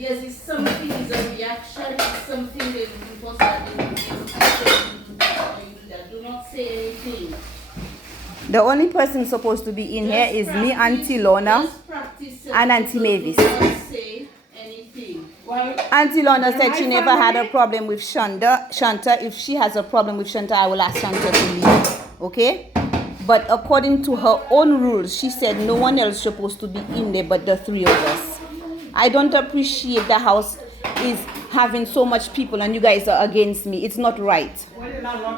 Because it's something, it's a reaction, it's something that you must have do not say anything. The only person supposed to be in here is me, Auntie Lorna, and Auntie Mavis. Do not say anything. Well, Auntie Lorna said she never had a problem with Shanta. If she has a problem with Shanta, I will ask Shanta to leave. Okay? But according to her own rules, she said no one else is supposed to be in there but the three of us. I don't appreciate the house is having so much people and you guys are against me. It's not right.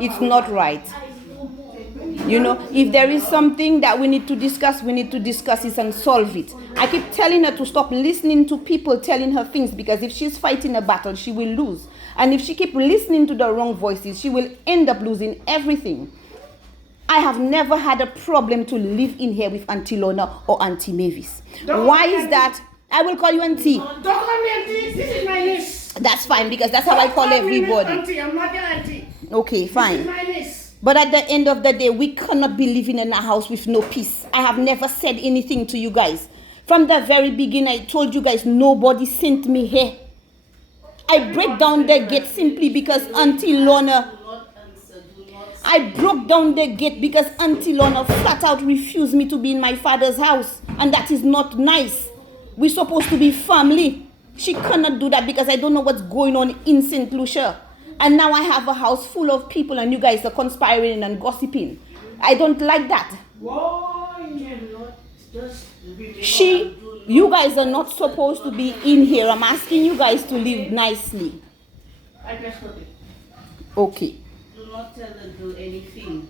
It's not right. You know, if there is something that we need to discuss it and solve it. I keep telling her to stop listening to people telling her things, because if she's fighting a battle, she will lose. And if she keeps listening to the wrong voices, she will end up losing everything. I have never had a problem to live in here with Auntie Lorna or Auntie Mavis. Why is that? I will call you Auntie. Don't call me Auntie. This is my niece. That's fine, because that's how I call everybody. Auntie, I'm not your auntie. Okay, fine. This is my niece. But at the end of the day, we cannot be living in a house with no peace. I have never said anything to you guys. From the very beginning, I told you guys nobody sent me here. I break down the gate simply because Auntie Lorna... I broke down the gate because Auntie Lorna flat out refused me to be in my father's house. And that is not nice. We're supposed to be family. She cannot do that because I don't know what's going on in St. Lucia. And now I have a house full of people and you guys are conspiring and gossiping. I don't like that. You guys are not supposed to be in here. I'm asking you guys to live nicely. Okay. Do not tell her to do anything.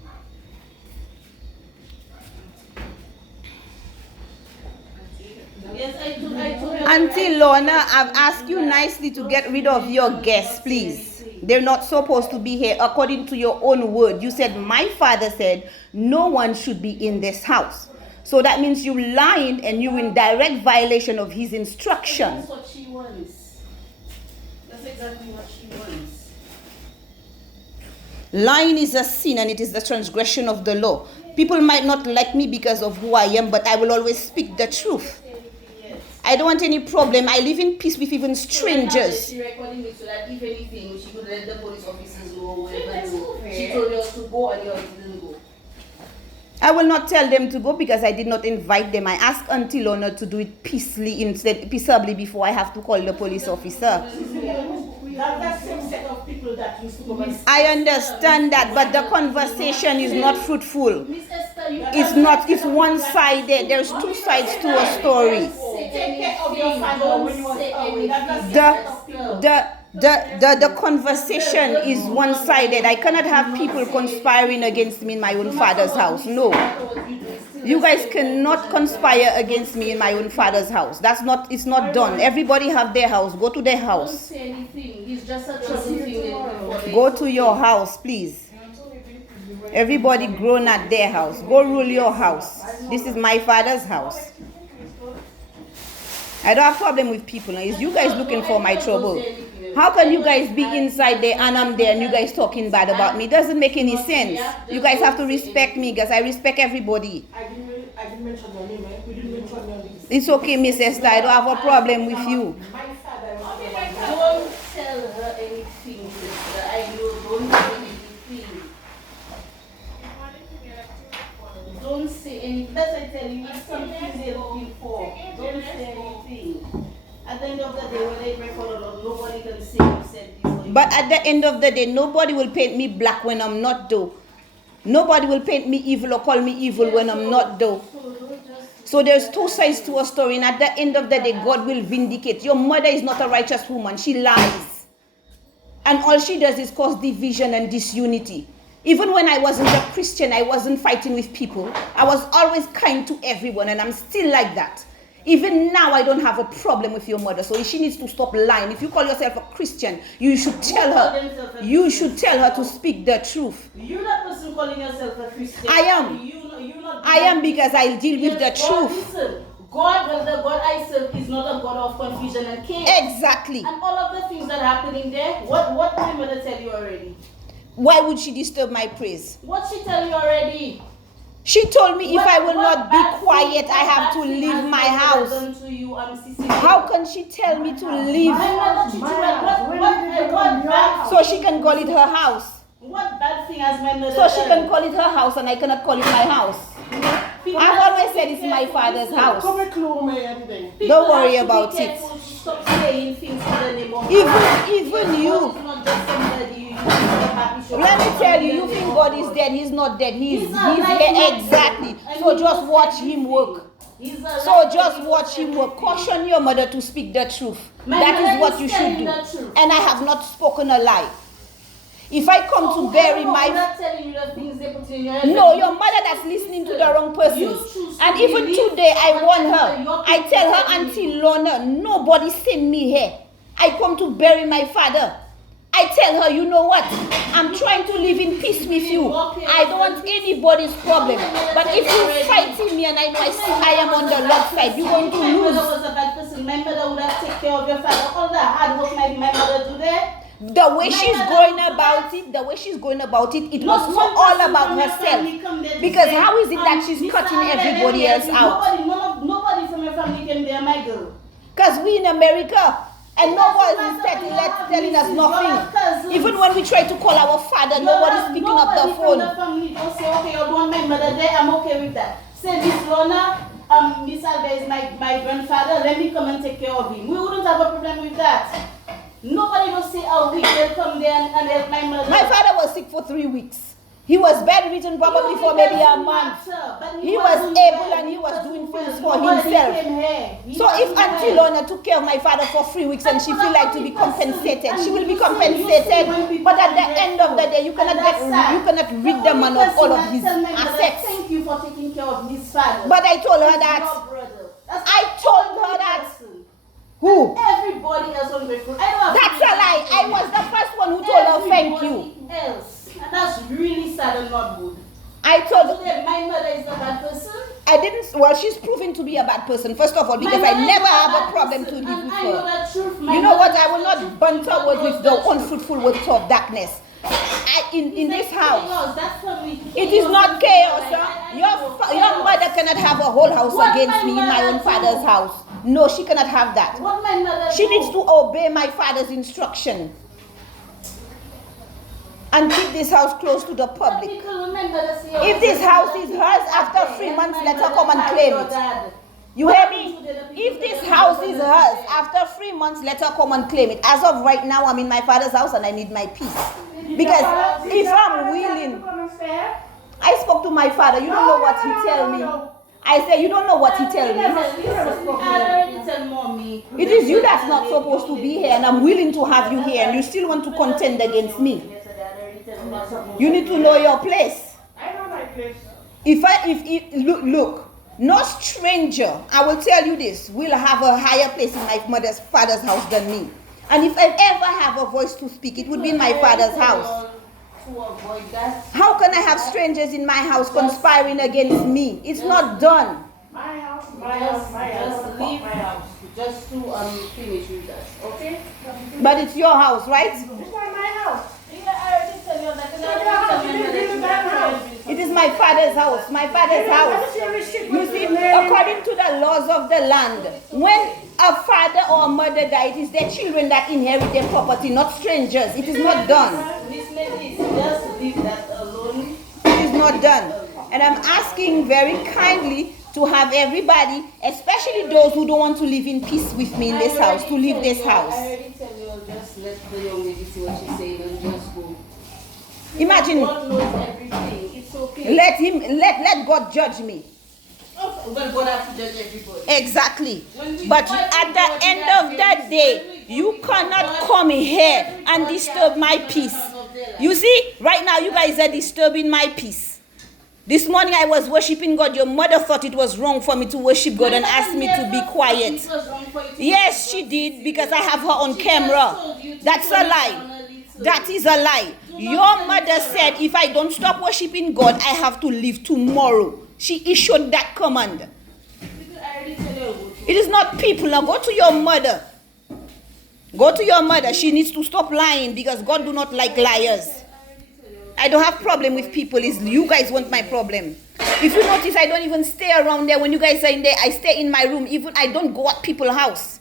Yes, I told her. Auntie Lorna, I've asked you nicely to get rid of your guests, please. They're not supposed to be here according to your own word. You said, my father said, no one should be in this house. So that means you lying and you in direct violation of his instruction. That's what she wants. That's exactly what she wants. Lying is a sin and it is the transgression of the law. People might not like me because of who I am, but I will always speak the truth. I don't want any problem. I live in peace with even strangers. She recording it so that if anything, she could let the police officers know wherever she told you to go and you didn't go. I will not tell them to go because I did not invite them. I asked Auntie Lorna to do it peaceably before I have to call the police officer. That's the same set of people that used to come. I understand that, but the conversation is not fruitful. It's not, it's one-sided. There's two sides to a story. Take care of your father when you was away. The conversation is one-sided. I cannot have people conspiring against me in my own father's house. No. You guys cannot conspire against me in my own father's house. It's not done. Everybody have their house. Go to their house. Don't say anything. He's just a trouble thing. Go to your house, please. Everybody grown at their house. Go rule your house. This is my father's house. I don't have problem with people. It's you guys looking for my trouble. How can you guys be inside there and I'm there and you guys talking bad about me? It doesn't make any sense. You guys have to respect me because I respect everybody. I didn't mention your name. We didn't mention your name. It's okay, Miss Esther. I don't have a problem with you. My father was the one. Don't tell her anything, sister. I know. Don't say anything. Don't say anything. That's what I tell you. It's something they're looking for. Don't say anything. At the end of the day, when they record or not, nobody can say you said this. But at the end of the day, nobody will paint me black when I'm not though. Nobody will paint me evil or call me evil when I'm not though. So there's two sides to a story, and at the end of the day, God will vindicate. Your mother is not a righteous woman. She lies. And all she does is cause division and disunity. Even when I wasn't a Christian, I wasn't fighting with people. I was always kind to everyone, and I'm still like that. Even now, I don't have a problem with your mother. So she needs to stop lying. If you call yourself a Christian, you should tell her. You should tell her to speak the truth. You're that person calling yourself a Christian. I am. I am because I deal with the truth. Listen, God, the God I serve, is not a God of confusion and chaos. Exactly. And all of the things that are happening there, what did my mother tell you already? Why would she disturb my praise? What she tell you already? She told me if I will not be quiet, I have to leave my house. How can she tell me to leave? So she can call it her house. What bad thing has my mother So she done? can call it her house and I cannot call it my house. I've always said it's my father's house. Don't worry about it. Stop saying things to the name of Even you. God is not just somebody you happy show. Let me tell you, you think God is dead. He's not dead. He's here exactly. So just watch him work. So just watch him work. Caution your mother to speak the truth. That is what you should do. And I have not spoken a lie. If I come to bury my... No, your mother that's listening to the wrong person. And even today, I warn her. I tell her, Auntie Lorna, nobody send me here. I come to bury my father. I tell her, you know what? I'm trying to live in peace with you. I don't want anybody's problem. But if you're fighting me and I know I am on the Lord's side, you're going to lose. My mother was a bad person. My mother would have taken care of your father. All the hard work my mother do there. The way she's going about it, it was all about herself. Because how is it that she's cutting everybody else out? Nobody from your family came there, my girl. Because we in America, and nobody is telling us nothing. Even when we try to call our father, nobody's picking up the phone. Nobody from the family don't say, okay, you want my mother there, I'm okay with that. Say, Miss Lorna, Miss Alba is my grandfather, let me come and take care of him. We wouldn't have a problem with that. Nobody will say, oh, we will come there and help my mother. My father was sick for 3 weeks. He was bedridden probably for maybe a month. He was able and he was doing things for himself. So if Auntie Lorna took care of my father for 3 weeks and she feel like to be compensated, she will be compensated. But at the end of the day, you cannot rid the man of all of his assets. Thank you for taking care of his father. But I told her that. I told her that. Who? Everybody else ungrateful. That's a lie. I was the first one who told her thank you. Else. And that's really sad and not good. I told her my mother is a bad person. I didn't. Well, she's proven to be a bad person. First of all, because I never have a problem to live with her. You know what? I will not banter with the unfruitful words of darkness. In this house, it is not chaos. Your mother cannot have a whole house against me in my own father's house. No, she cannot have that. She needs to obey my father's instruction and keep this house close to the public. If this house is hers, after 3 months, let her come and claim it. You hear me? If this house is hers, after 3 months, let her come and claim it. As of right now, I'm in my father's house and I need my peace. Because if I'm willing, I spoke to my father. You don't know what he tell me. I say, you don't know what he tell me. It is you that's not supposed to be here, and I'm willing to have you here, and you still want to contend against me. You need to know your place. I know my place. Look, no stranger, I will tell you this, will have a higher place in my father's house than me. And if I ever have a voice to speak, it would be in my father's house. How can I have strangers in my house conspiring against me? It's not done. My house, my house, my house. Leave my house. Just to finish with us, okay? But it's your house, right? It's not my house. It is my father's house. My father's house. You see, according to the laws of the land, when a father or a mother dies, it is their children that inherit their property, not strangers. It is not done. Just leave that alone. It is not done. And I'm asking very kindly to have everybody, especially those who don't want to live in peace with me in this house, to leave this house. I already tell you, just let the young lady see what she's saying and just go. Imagine. God knows everything. It's okay. Let God judge me. Well, God has to judge everybody. Exactly. But at the end of that day, you cannot come here and disturb my peace. You see, right now you guys are disturbing my peace. This morning I was worshiping God. Your mother thought it was wrong for me to worship God and asked me to be quiet. Yes, she did, because I have her on camera. That's a lie. That is a lie. Your mother said if I don't stop worshiping God, I have to leave tomorrow. She issued that command. It is not people. Now go to your mother. Go to your mother. She needs to stop lying because God do not like liars. I don't have problem with people. It's you guys want my problem. If you notice, I don't even stay around there. When you guys are in there, I stay in my room. Even I don't go at people's house.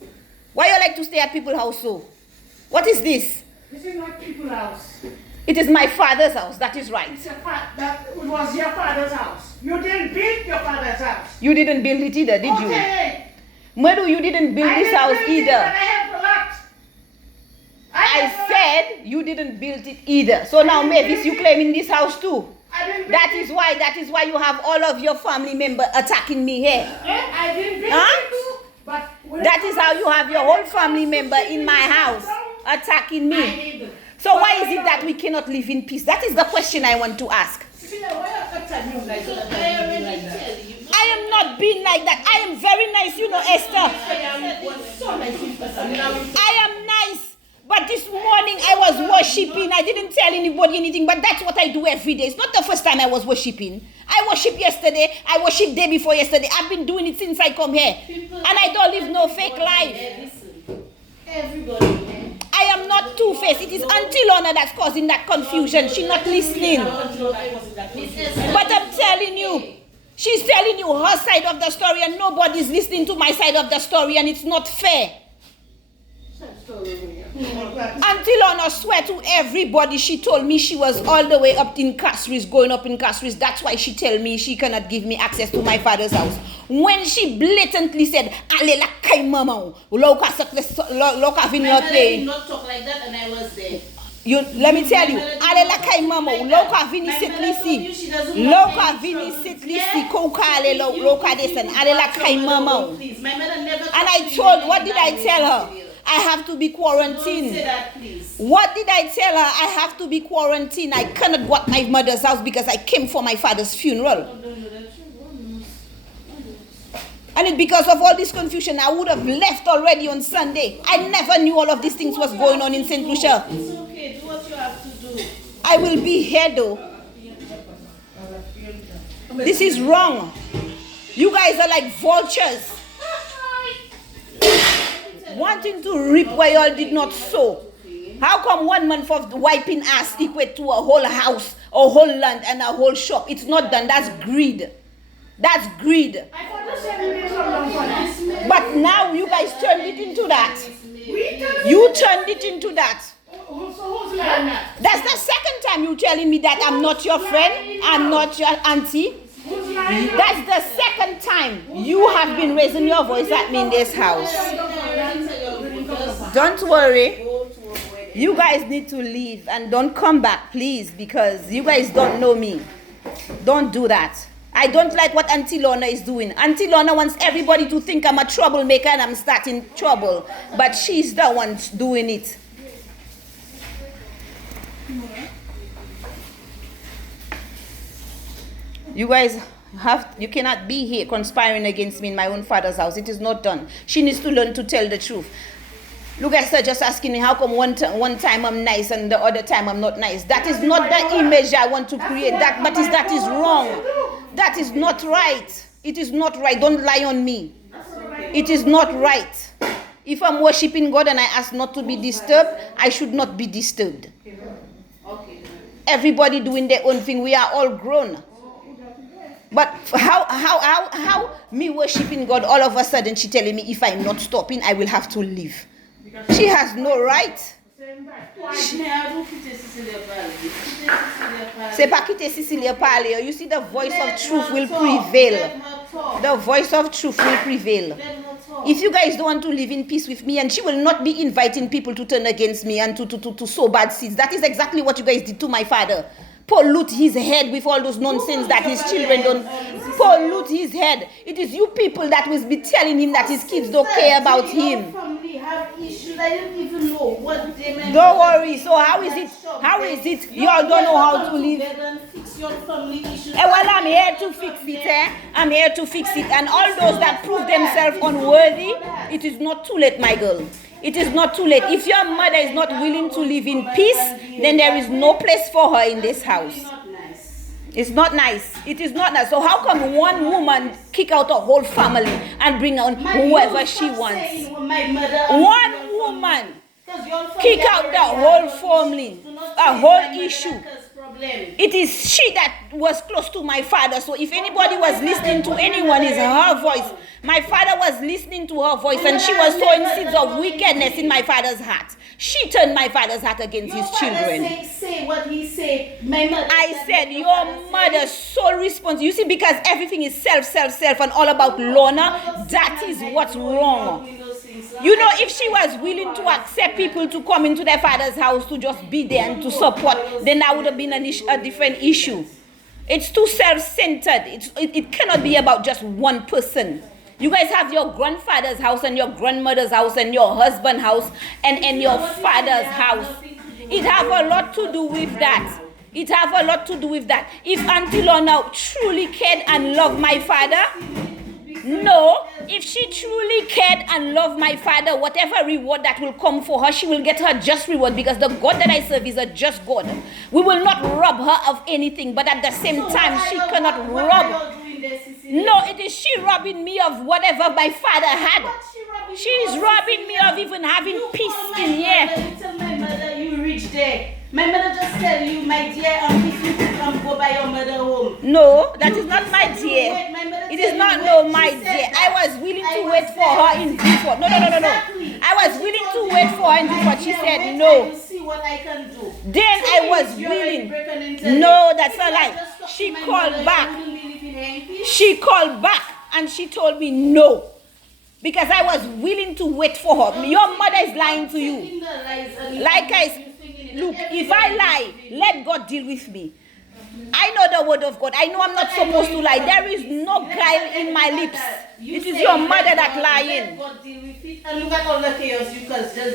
Why you like to stay at people's house so? What is this? This is not people's house. It is my father's house. That is right. That was your father's house. You didn't build your father's house. You didn't build it either, did you? Okay. Medu, you didn't build this house either. I have a lot. I said you didn't build it either. So now, Mavis, you claim in this house too. That is why you have all of your family members attacking me here. I didn't build Huh? it, but That is how you have your whole family member in my house attacking me. So why is it that we cannot live in peace? That is the question I want to ask. I am not being like that. I am very nice, you know, Esther. I am nice. But this morning I was worshiping. I didn't tell anybody anything, but that's what I do every day. It's not the first time I was worshiping. I worshiped yesterday. I worshiped day before yesterday. I've been doing it since I come here. And I don't live no fake life. Everybody. I am not two-faced. It is Auntie Lorna that's causing that confusion. She's not listening. But I'm telling you, she's telling you her side of the story and nobody's listening to my side of the story, and it's not fair. Auntie Lorna swear to everybody. She told me she was all the way up in Castries, going up in Castries. That's why she tell me she cannot give me access to my father's house. When she blatantly said, "Ale la kai mama, loka vin not did not talk like that, and I was there. Let me tell you, ale la kai mama, loka vini setlisi, loka vini setlisi, koka ale loka desen, ale la kai mama." And I told, what did I tell her? I have to be quarantined. Say that, please. What did I tell her? I have to be quarantined. I cannot go at my mother's house because I came for my father's funeral. And it's because of all this confusion, I would have left already on Sunday. I never knew all of these things was going on in St. Lucia. It's okay. Do what you have to do. I will be here though. This is wrong. You guys are like vultures, wanting to reap where y'all did not sow. How come 1 month of wiping ass equate to a whole house, a whole land, and a whole shop? It's not done. That's greed. That's greed. But now you guys turned it into that. You turned it into that. That's the second time you telling me that I'm not your friend, I'm not your auntie. That's the second time you have been raising your voice at me in this house. Don't worry. You guys need to leave and don't come back, please, because you guys don't know me. Don't do that. I don't like what Auntie Lorna is doing. Auntie Lorna wants everybody to think I'm a troublemaker and I'm starting trouble. But she's the one doing it. You guys you cannot be here conspiring against me in my own father's house. It is not done. She needs to learn to tell the truth. Look at her just asking me how come one time I'm nice and the other time I'm not nice. That is not the image I want to create. That is wrong. That is not right. It is not right. Don't lie on me. It is not right. If I'm worshiping God and I ask not to be disturbed, I should not be disturbed. Everybody doing their own thing. We are all grown. But how me worshiping God, all of a sudden she telling me if I'm not stopping, I will have to leave. She has no right. C'est pas quitter Cecilia parler. You see, the voice of truth will prevail. The voice of truth will prevail. If you guys don't want to live in peace with me, and she will not be inviting people to turn against me and to sow bad seeds. That is exactly what you guys did to my father. Pollute his head with all those nonsense that his children don't. Pollute his head. It is you people that will be telling him that his kids don't care about him. Don't worry. So how is it? How is it? Y'all don't know how to live. Well, I'm here to fix it. I'm here to fix it. And all those that prove themselves unworthy, it is not too late, my girl. It is not too late. If your mother is not willing to live in peace, then there is no place for her in this house. It's not nice. It is not nice. So how come one woman kick out a whole family and bring on whoever she wants? One woman kick out the whole family, a whole issue. It is she that was close to my father. So if anybody was listening to anyone, it's her voice. My father was listening to her voice, and she was sowing seeds of wickedness in my father's heart. She turned my father's heart against his children. Say what he said. I said, your mother's sole response. You see, because everything is self, and all about Lorna, that is what's wrong. You know, if she was willing to accept people to come into their father's house to just be there and to support, then that would have been a different issue. It's too self-centered. It cannot be about just one person. You guys have your grandfather's house and your grandmother's house and your husband's house and your father's house. It have a lot to do with that. It have a lot to do with that. If Auntie Lorna truly cared and loved my father, no, if she truly cared and loved my father, whatever reward that will come for her, she will get her just reward, because the God that I serve is a just God. We will not rob her of anything, but at the same time, she cannot rob. No, it is she robbing me of whatever my father had. She is robbing me of even having peace in here. You tell my mother you reach there. My mother just tell you, my dear, if you could go by your mother home. No, that is not my dear. It is not my dear. I was willing to wait for her in Beaufort. No. I was willing to wait for her in Beaufort. She said no. See what I can do. Then I was willing. No, that's a lie. She called back. She called back and she told me no. Because I was willing to wait for her. Your mother is lying to you. Like I said, look, if I lie, let God deal with me. I know the word of God. I know I'm not supposed to lie. There is no guile in my lips. It is your mother that's lying.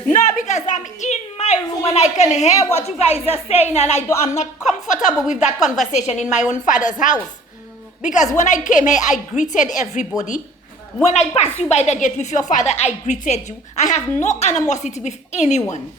No, because I'm in my room and I can hear what you guys are saying, and I'm not comfortable with that conversation in my own father's house. Because when I came here, I greeted everybody. When I passed you by the gate with your father, I greeted you. I have no animosity with anyone.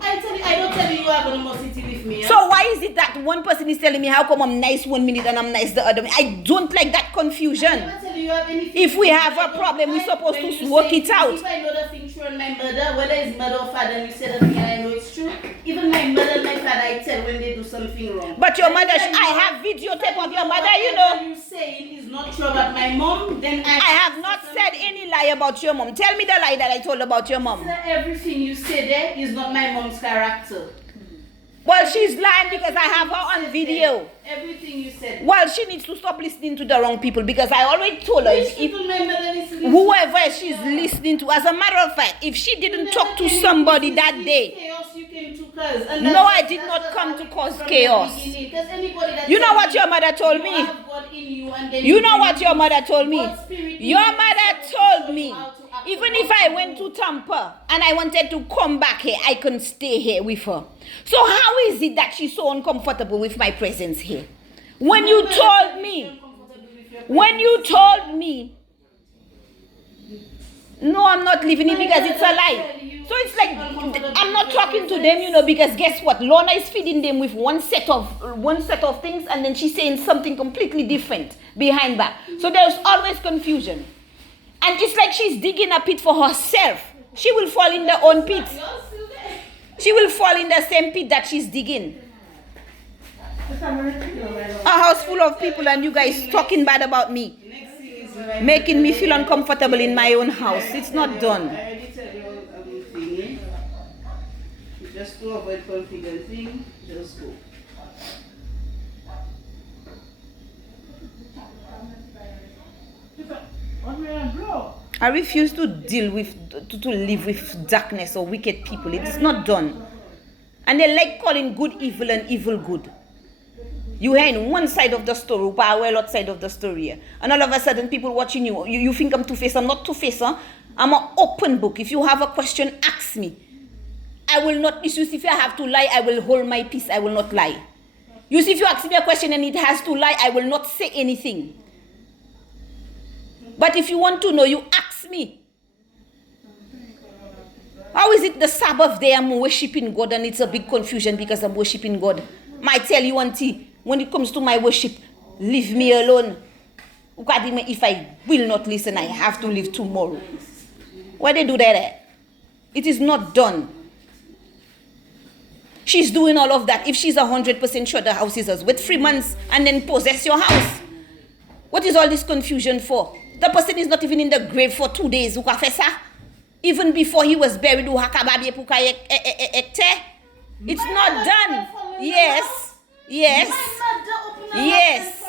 I don't tell you have animosity with me. So why is it that one person is telling me how come I'm nice one minute and I'm nice the other minute? I don't like that confusion. If we have a problem, we're supposed to work it out. If I know the thing true on my mother, whether it's mother or father, and you say the thing and I know it's true, even my mother and my father, I tell when they do something wrong. But your mother, I have videotape of your mother, you know. You saying is not true about my mom, then I have not said any lie about your mom. Tell me the lie that I told about your mom. Everything you say there is not my mom's character. Well, she's lying because I have her on video. Everything you said. Well, she needs to stop listening to the wrong people, because I already told her if whoever she's listening to, as a matter of fact, if she didn't talk to somebody that day. No, I did not come to cause chaos. You know what your mother told me? You know what your mother told me? Your mother told me, even if I went to Tampa and I wanted to come back here, I can stay here with her. So how is it that she's so uncomfortable with my presence here? When you told me, no, I'm not leaving it because it's a lie. So it's like, I'm not talking to them, you know, because guess what? Lorna is feeding them with one set of things, and then she's saying something completely different behind back. So there's always confusion. And it's like she's digging a pit for herself. She will fall in her own pit. She will fall in the same pit that she's digging. A house full of people and you guys talking bad about me. Making me feel uncomfortable in my own house. It's not done. I already tell you thingy. Just to avoid confident thing, just go. I refuse to deal with, to live with darkness or wicked people. It is not done. And they like calling good evil and evil good. You are in one side of the story, but we're outside side of the story. And all of a sudden, people watching you, you think I'm two-faced. I'm not two-faced, huh? I'm an open book. If you have a question, ask me. I will not, if I have to lie, I will hold my peace. I will not lie. You see, if you ask me a question and it has to lie, I will not say anything. But if you want to know, you ask me. How is it the Sabbath day I'm worshiping God and it's a big confusion because I'm worshiping God? I tell you, auntie, when it comes to my worship, leave me alone. If I will not listen, I have to leave tomorrow. Why they do that? It is not done. She's doing all of that if she's 100% sure the house is hers with 3 months and then possess your house. What is all this confusion for? The person is not even in the grave for 2 days. Even before he was buried, it's not done. Yes. Yes. Yes.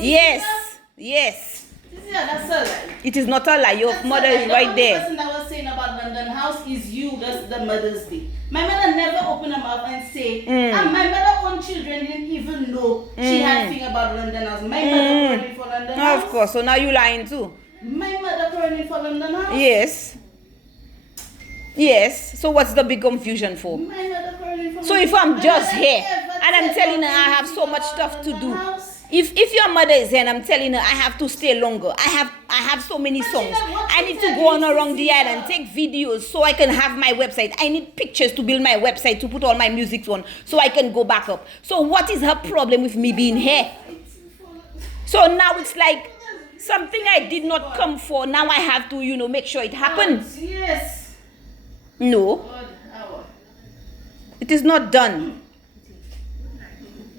Yes. Yes. Yeah, that's a lie. It is not a lie. Your mother is right The there. person that was saying about London House is you. That's the Mother's Day. My mother never opened her mouth and say, and my mother's own children didn't even know she had thing about London House. My mother quarreling for London House. Of course. So now you lying too. My mother quarreling for London House. Yes. Yes. So what's the big confusion for? My mother quarreling for So London if I'm House. just My here mother ever and I'm said telling her I nothing have so much about stuff to London do. House. If your mother is here and I'm telling her I have to stay longer, I have so many But songs. you know what I she need said to go on needs to around the see island, her. take videos so I can have my website. I need pictures to build my website to put all my music on so I can go back up. So what is her problem with me being here? So now it's like something I did not come for. Now I have to, make sure it happens. Yes. No, God, our. it is not done.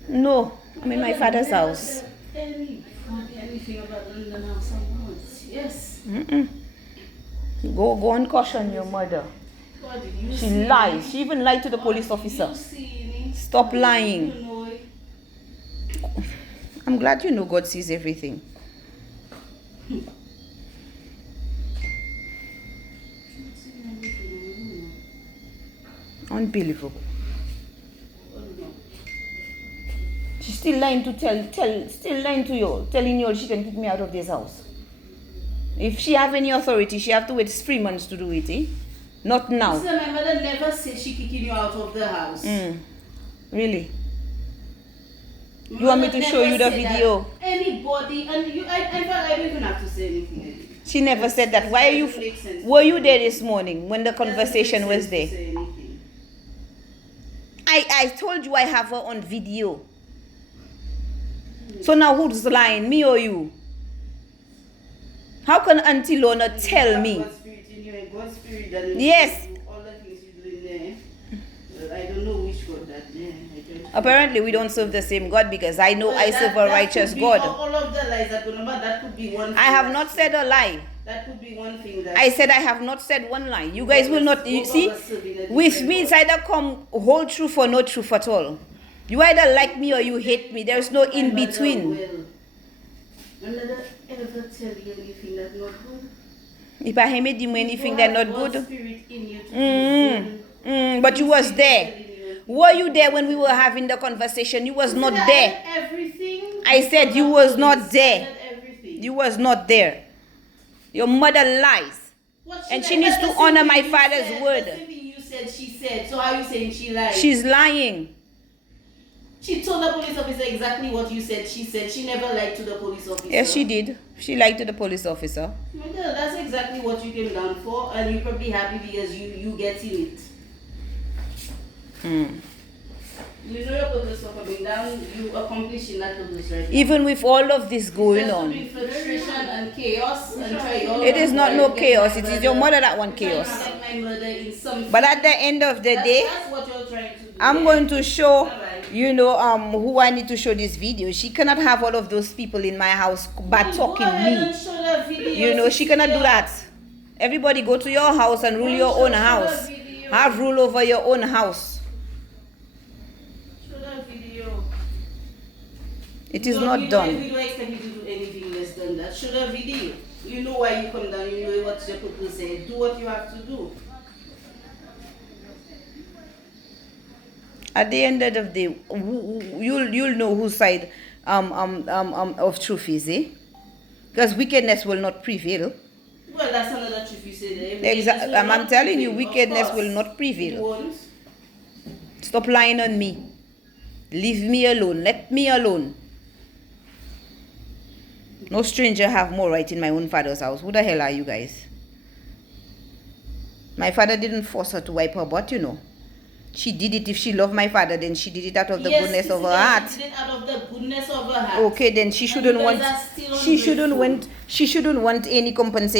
No, I'm in my father's house. Anything about London House once. Yes. Go and caution your mother. God, you She see lies. me. She even lied to the police officer. You see me. Stop lying. You know it. I'm glad you know God sees everything. Unbelievable. She's still lying to still lying to you, telling you she can kick me out of this house. If she have any authority, she have to wait 3 months to do it, eh? Not now. Listen, my mother never said she kicking you out of the house. Really? My You want me mother to show never you the said that. video? Anybody, and you, in fact, I don't even have to say anything. She never said that. Why are you? Doesn't make sense. Were you there this morning when the Doesn't make conversation was sense to there? say anything. I told you I have her on video. So now who's lying, me or you? How can Auntie Lorna tell me? God's spirit in you and God's spirit that knows Yes. you do all the things you do in there. Well, I don't know which God that. Yeah, I don't. Apparently we don't serve the same God because I know Well, I serve a that righteous could be God. All of the lies that go on, but that could be one. I thing have that's not true. said a lie. That could be one thing that. I said I have not said one lie. You guys will not, you Both of see, us serving a with different me it's God. either come whole truth or no truth at all. You either like me or you hate me. There's no in My mother between. will. My mother ever tell you anything that's not good? If I hear me do anything that's not God's good. spirit in you to do But you was there. Were you there when we were having the conversation? You was not there. Everything. I said you was not there. Everything. You was not there. Your mother lies. What and lied? she needs That's to the same honor thing my you father's said, word. The same thing you said, she said. So how are you saying she lied? She's lying. She told the police officer exactly what you said. She said she never lied to the police officer. Yes, she did. She lied to the police officer. My girl, that's exactly what you came down for, and you're probably happy because you get in it. You know your purpose for coming down. You accomplishing that purpose right now. Even with all of this going Just on. doing frustration and chaos and try all It is not no get chaos. my It is your mother that want trying to chaos. get my mother in some. But at the end of the day, That's what you're trying to do. I'm going to show, who I need to show this video. She cannot have all of those people in my house bad talking Go ahead me. and show that video, She cannot do sister. that. Everybody go to your house and rule your own house. Have rule over your own house. Show that video. It is No, not we done. don't expect you to do anything less than that. Show the video. You know why you come down. You know what your purpose say. Do what you have to do. At the end of the day, you'll know whose side of truth is, eh? Because wickedness will not prevail. Well, that's another truth you say there. Exactly. I'm telling you, wickedness will not It prevail. won't. Stop lying on me. Leave me alone. Let me alone. No stranger have more right in my own father's house. Who the hell are you guys? My father didn't force her to wipe her butt, She did it. If she loved my father, then she did it out of the goodness of her heart. She did it out of the goodness of her heart. Okay, then she And shouldn't you want. guys are still She shouldn't ungrateful. want. She shouldn't want any compensation.